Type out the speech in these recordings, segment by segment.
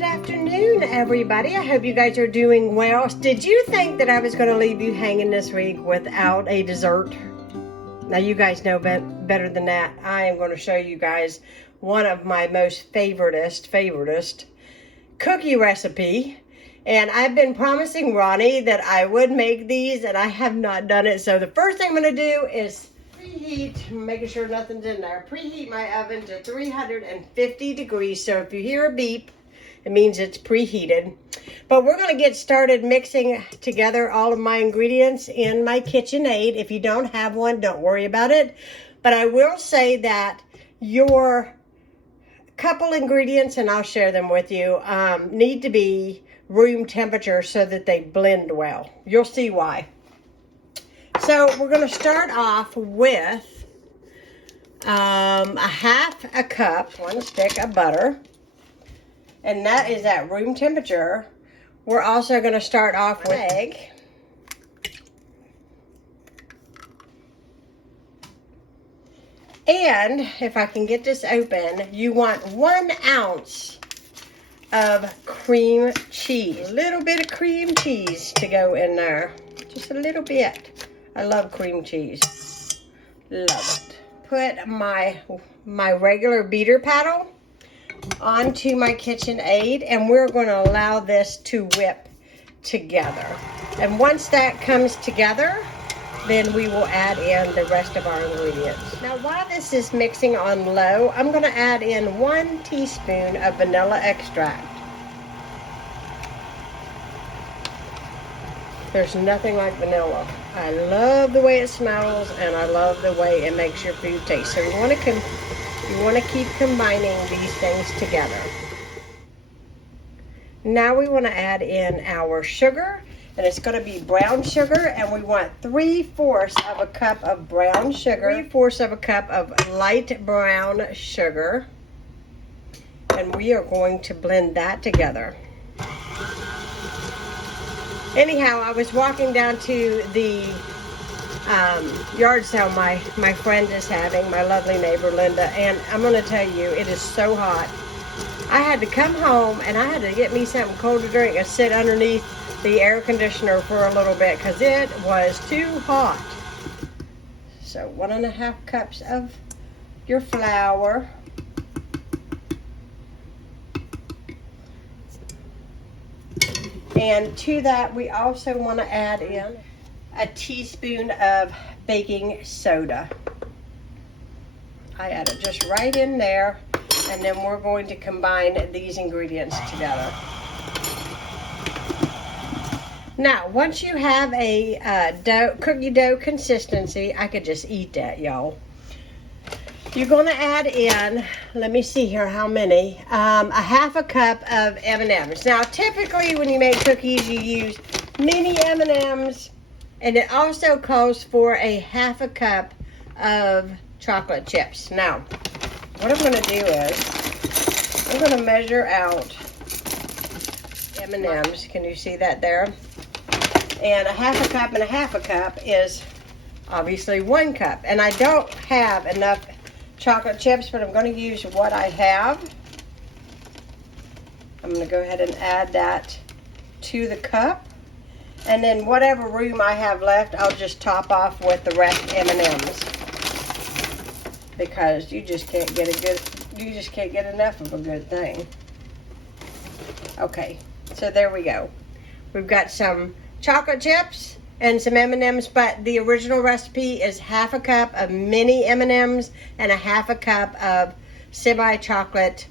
Good afternoon, everybody. I hope you guys are doing well. Did you think that I was going to leave you hanging this week without a dessert? Now, you guys know better than that. I am going to show you guys one of my most favoritist cookie recipe. And I've been promising Ronnie that I would make these, and I have not done it. So the first thing I'm going to do is preheat, making sure nothing's in there. Preheat my oven to 350 degrees. So if you hear a beep, it means it's preheated. But we're going to get started mixing together all of my ingredients in my KitchenAid. If you don't have one, don't worry about it. But I will say that your couple ingredients, and I'll share them with you, need to be room temperature so that they blend well. You'll see why. So we're going to start off with a half a cup, one stick of butter. And that is at room temperature. We're also going to start off with egg. And if I can get this open, you want 1 ounce of cream cheese. A little bit of cream cheese to go in there. Just a little bit. I love cream cheese. Love it. Put my regular beater paddle onto my KitchenAid, and we're going to allow this to whip together. And once that comes together, then we will add in the rest of our ingredients. Now, while this is mixing on low, I'm going to add in 1 teaspoon of vanilla extract. There's nothing like vanilla. I love the way it smells, and I love the way it makes your food taste. So you want to keep combining these things together. Now we want to add in our sugar, and it's going to be brown sugar, and we want 3/4 of a cup of brown sugar, 3/4 of a cup of light brown sugar, and we are going to blend that together. Anyhow, I was walking down to the yard sale my friend is having, my lovely neighbor Linda, and I'm going to tell you, it is so hot. I had to come home and I had to get me something cold to drink and sit underneath the air conditioner for a little bit because it was too hot. So 1.5 cups of your flour. And to that, we also want to add in a teaspoon of baking soda. I add it just right in there, and then we're going to combine these ingredients together. Now, once you have a cookie dough consistency, I could just eat that, y'all. You're going to add in, let me see here how many, a 1/2 cup of M&Ms. Now, typically when you make cookies, you use mini M&Ms, and it also calls for a 1/2 cup of chocolate chips. Now, what I'm going to do is, I'm going to measure out M&Ms. Can you see that there? And a 1/2 cup and a 1/2 cup is obviously 1 cup. And I don't have enough chocolate chips, but I'm going to use what I have. I'm going to go ahead and add that to the cup, and then whatever room I have left, I'll just top off with the rest M&Ms, because you just can't get enough of a good thing. Okay, so there we go. We've got some chocolate chips and some M&Ms, but the original recipe is 1/2 cup of mini M&Ms and a 1/2 cup of semi-chocolate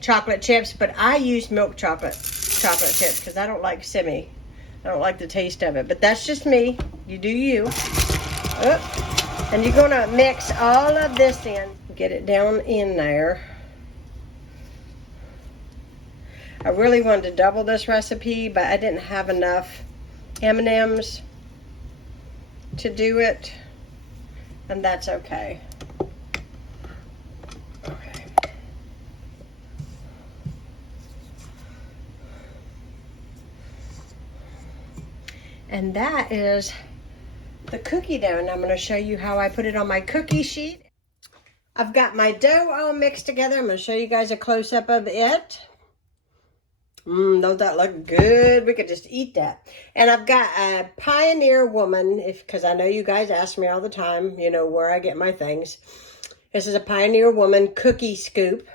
chocolate chips, but I use milk chocolate chips because I don't like semi. I don't like the taste of it, but that's just me. You do you. And you're going to mix all of this in. Get it down in there. I really wanted to double this recipe, but I didn't have enough M&Ms to do it, and that's okay. Okay. And that is the cookie dough, and I'm going to show you how I put it on my cookie sheet. I've got my dough all mixed together. I'm going to show you guys a close-up of it. Don't that look good? We could just eat that. And I've got a Pioneer Woman, because I know you guys ask me all the time, you know, where I get my things. This is a Pioneer Woman cookie scoop.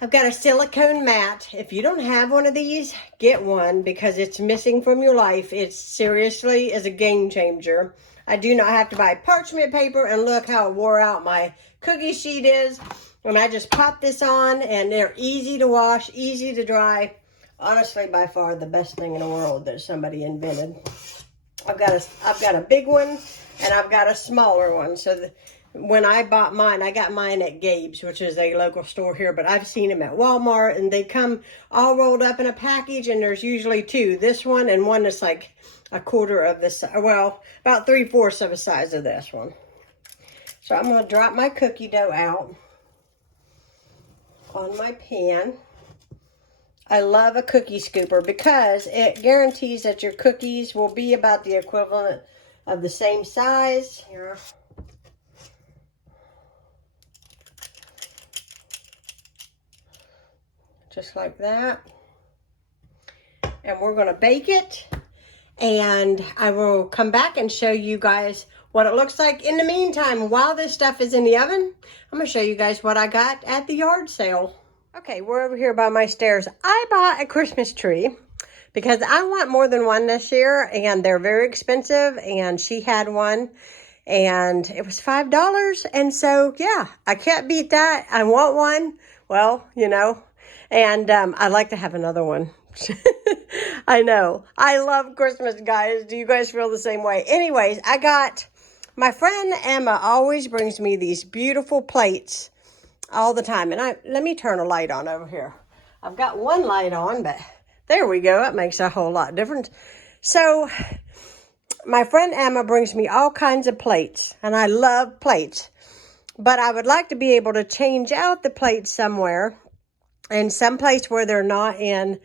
I've got a silicone mat. If you don't have one of these, get one because it's missing from your life. It seriously is a game changer. I do not have to buy parchment paper, and look how wore out my cookie sheet is. And I just pop this on, and they're easy to wash, easy to dry. Honestly, by far the best thing in the world that somebody invented. I've got a big one, and I've got a smaller one. So when I bought mine, I got mine at Gabe's, which is a local store here, but I've seen them at Walmart, and they come all rolled up in a package, and there's usually two. This one and one that's like a quarter of this, well, about 3/4 of the size of this one. So I'm going to drop my cookie dough out on my pan. I love a cookie scooper because it guarantees that your cookies will be about the equivalent of the same size. Here. Just like that. And we're going to bake it. And I will come back and show you guys what it looks like. In the meantime, while this stuff is in the oven, I'm going to show you guys what I got at the yard sale. Okay, we're over here by my stairs. I bought a Christmas tree because I want more than one this year, and they're very expensive, and she had one, and it was $5. And so, yeah, I can't beat that. I want one. Well, you know, and I'd like to have another one. I know. I love Christmas, guys. Do you guys feel the same way? Anyways, my friend Emma always brings me these beautiful plates all the time. And let me turn a light on over here. I've got one light on, but there we go. That makes a whole lot difference. So my friend Emma brings me all kinds of plates, and I love plates. But I would like to be able to change out the plates somewhere, and some place where they're not in,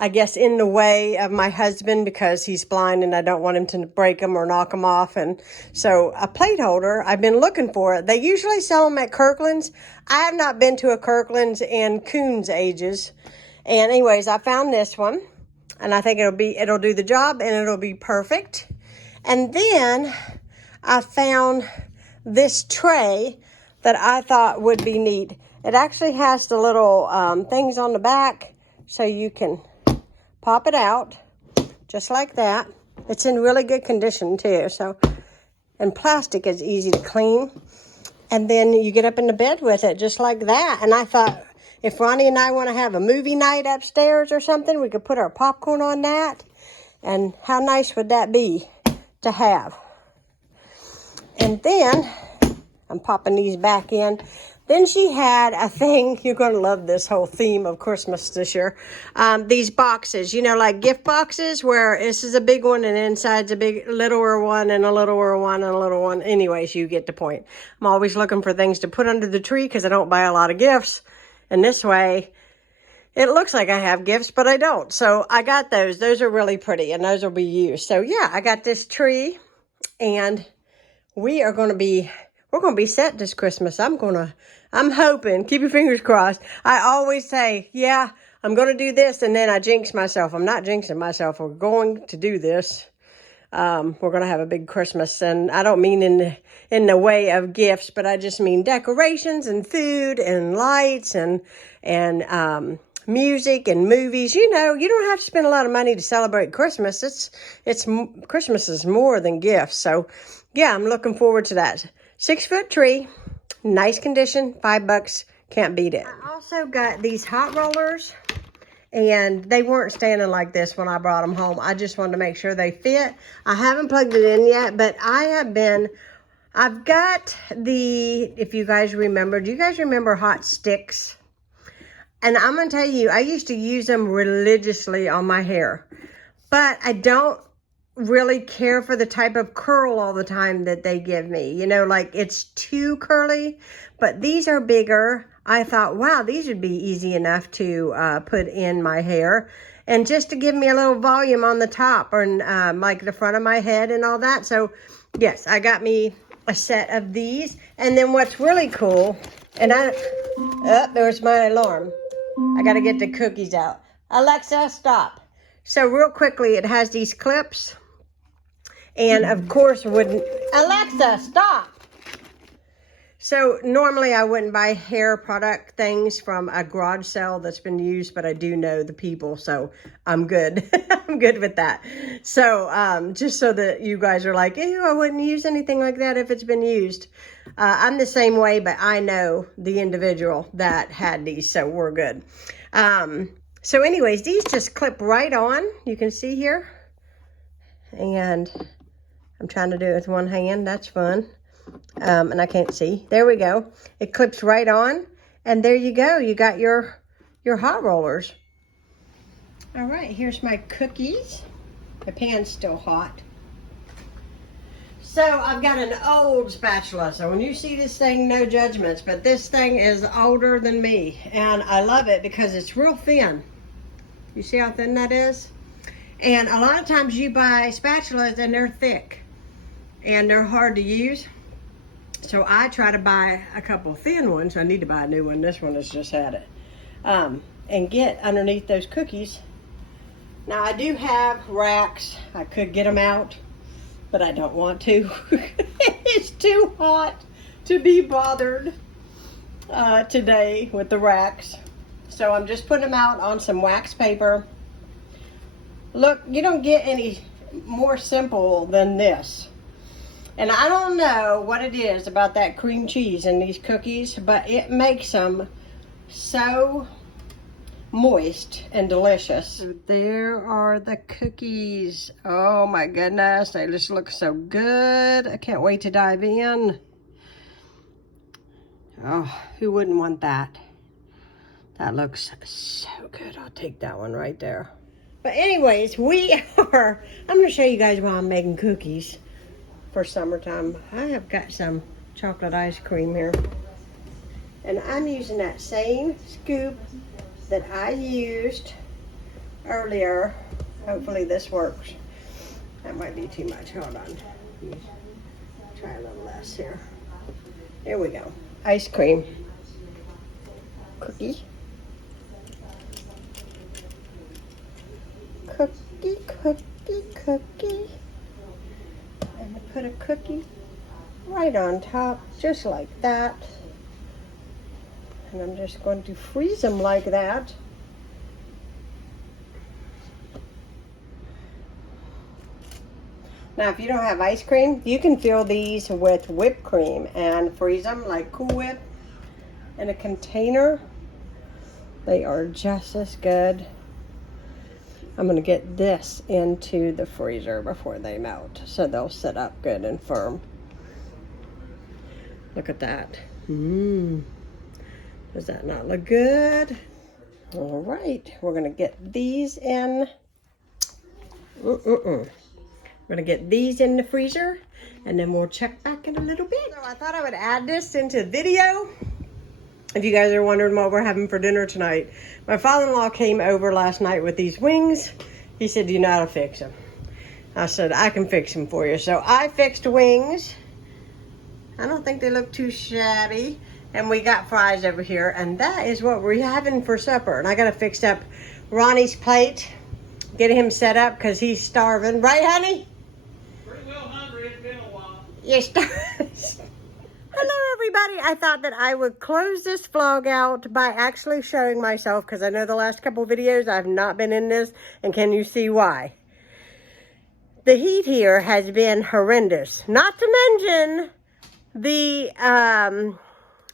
I guess, in the way of my husband because he's blind and I don't want him to break them or knock them off. And so a plate holder, I've been looking for it. They usually sell them at Kirkland's. I have not been to a Kirkland's in Coon's ages. And anyways, I found this one, and I think it'll do the job, and it'll be perfect. And then I found this tray that I thought would be neat. It actually has the little things on the back, so you can pop it out just like that. It's in really good condition too. And plastic is easy to clean. And then you get up in the bed with it just like that. And I thought, if Ronnie and I want to have a movie night upstairs or something, we could put our popcorn on that. And how nice would that be to have? And then I'm popping these back in. Then she had a thing, you're going to love this whole theme of Christmas this year. These boxes, you know, like gift boxes where this is a big one and inside's a big littler one and a littler one and a little one. Anyways, you get the point. I'm always looking for things to put under the tree because I don't buy a lot of gifts. And this way, it looks like I have gifts, but I don't. So I got those. Those are really pretty, and those will be used. So yeah, I got this tree, and we're going to be set this Christmas. I'm hoping, keep your fingers crossed. I always say, yeah, I'm going to do this, and then I jinx myself. I'm not jinxing myself. We're going to do this. We're going to have a big Christmas, and I don't mean in the way of gifts, but I just mean decorations and food and lights and music and movies. You know, you don't have to spend a lot of money to celebrate Christmas. Christmas is more than gifts. So yeah, I'm looking forward to that. 6-foot tree, nice condition, $5, can't beat it. I also got these hot rollers, and they weren't standing like this when I brought them home. I just wanted to make sure they fit. I haven't plugged it in yet, but I've got if you guys remember, do you guys remember hot sticks? And I'm going to tell you, I used to use them religiously on my hair, but I don't really care for the type of curl all the time that they give me. You know, like it's too curly, but these are bigger. I thought, wow, these would be easy enough to put in my hair, and just to give me a little volume on the top or like the front of my head and all that. So yes, I got me a set of these. And then what's really cool, and there's my alarm. I gotta get the cookies out. Alexa, stop. So real quickly, it has these clips. And of course, Alexa, stop. So normally I wouldn't buy hair product things from a garage sale that's been used, but I do know the people, so I'm good. I'm good with that. So just so that you guys are like, ew, I wouldn't use anything like that if it's been used. I'm the same way, but I know the individual that had these, so we're good. So anyways, these just clip right on. You can see here. And I'm trying to do it with one hand. That's fun. And I can't see. There we go. It clips right on. And there you go. You got your hot rollers. All right, here's my cookies. The pan's still hot. So I've got an old spatula. So when you see this thing, no judgments. But this thing is older than me. And I love it because it's real thin. You see how thin that is? And a lot of times you buy spatulas and they're thick. And they're hard to use. So I try to buy a couple thin ones. I need to buy a new one. This one has just had it. And get underneath those cookies. Now I do have racks. I could get them out, but I don't want to. It's too hot to be bothered today with the racks. So I'm just putting them out on some wax paper. Look, you don't get any more simple than this. And I don't know what it is about that cream cheese in these cookies, but it makes them so moist and delicious. So there are the cookies. Oh my goodness, they just look so good. I can't wait to dive in. Oh, who wouldn't want that? That looks so good. I'll take that one right there. But anyways, I'm gonna show you guys why I'm making cookies. For summertime. I have got some chocolate ice cream here. And I'm using that same scoop that I used earlier. Hopefully this works. That might be too much. Hold on. Try a little less here. There we go. Ice cream. Cookie. Cookie, cookie, cookie. And I put a cookie right on top, just like that. And I'm just going to freeze them like that. Now, if you don't have ice cream, you can fill these with whipped cream and freeze them like Cool Whip in a container. They are just as good. I'm going to get this into the freezer before they melt, so they'll sit up good and firm. Look at that. Does that not look good? All right, we're going to get these in. We're going to get these in the freezer, and then we'll check back in a little bit. So I thought I would add this into the video. If you guys are wondering what we're having for dinner tonight, my father-in-law came over last night with these wings. He said, do you know how to fix them? I said, I can fix them for you. So I fixed wings. I don't think they look too shabby. And we got fries over here. And that is what we're having for supper. And I got to fix up Ronnie's plate. Get him set up because he's starving. Right, honey? Pretty well hungry. It's been a while. You're starving. Hello everybody, I thought that I would close this vlog out by actually showing myself because I know the last couple videos I've not been in this, and can you see why? The heat here has been horrendous, not to mention the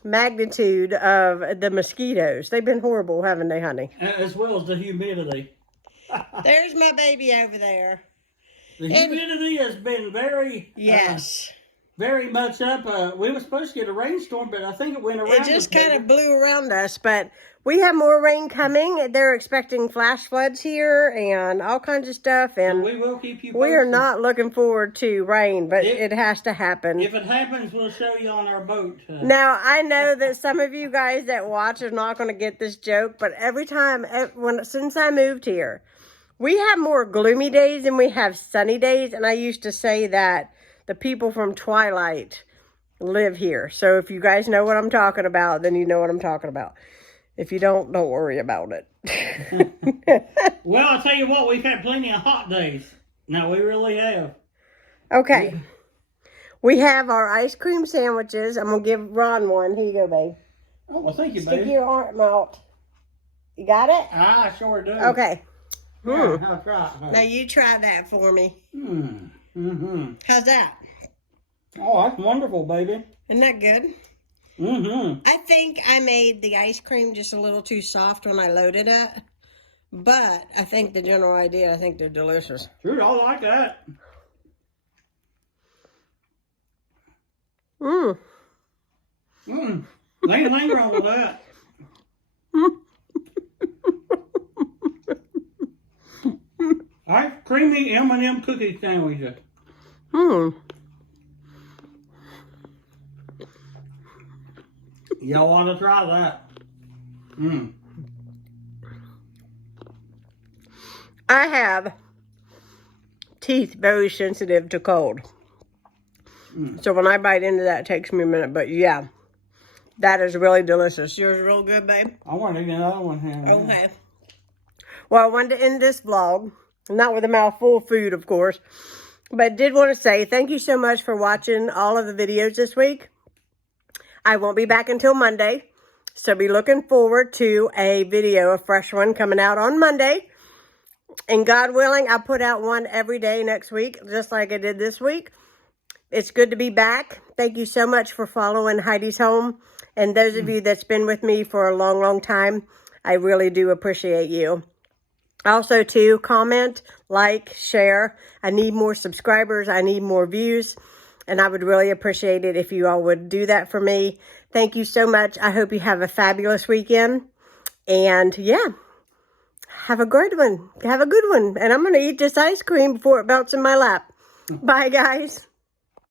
magnitude of the mosquitoes. They've been horrible, haven't they, honey? As well as the humidity. There's my baby over there. The humidity has been very... Yes. Very much up. We were supposed to get a rainstorm, but I think it went around. It just kind of blew around us, but we have more rain coming. They're expecting flash floods here and all kinds of stuff. And so we will keep you posted. We are not looking forward to rain, but it has to happen. If it happens, we'll show you on our boat. Now, I know that some of you guys that watch are not going to get this joke, but every time, since I moved here, we have more gloomy days than we have sunny days. And I used to say that the people from Twilight live here. So if you guys know what I'm talking about, then you know what I'm talking about. If you don't worry about it. Well, I'll tell you what, we've had plenty of hot days. No, we really have. Okay. We have our ice cream sandwiches. I'm going to give Ron one. Here you go, babe. Oh, well, thank you, Stick baby. your arm out. You got it? I sure do. Okay. Yeah, I'll try it. Now you try that for me. How's that? Oh, that's wonderful, baby. Isn't that good? I think I made the ice cream just a little too soft when I loaded it. But I think the general idea, I think they're delicious. Sure, I like that. They ain't linger on with that. All right, creamy M&M cookie sandwiches. Y'all want to try that? I have teeth very sensitive to cold. So when I bite into that, it takes me a minute. But yeah, that is really delicious. Yours real good, babe? I want to eat another one here. Okay. Well, I wanted to end this vlog, not with a mouthful of food, of course, but did want to say thank you so much for watching all of the videos this week. I won't be back until Monday, so be looking forward to a video, a fresh one coming out on Monday. And God willing, I'll put out one every day next week, just like I did this week. It's good to be back. Thank you so much for following Heidi's Home. And those of you that's been with me for a long, long time, I really do appreciate you. Also, too, comment, like, share. I need more subscribers. I need more views. And I would really appreciate it if you all would do that for me. Thank you so much. I hope you have a fabulous weekend. And, yeah, have a great one. Have a good one. And I'm going to eat this ice cream before it melts in my lap. Bye, guys.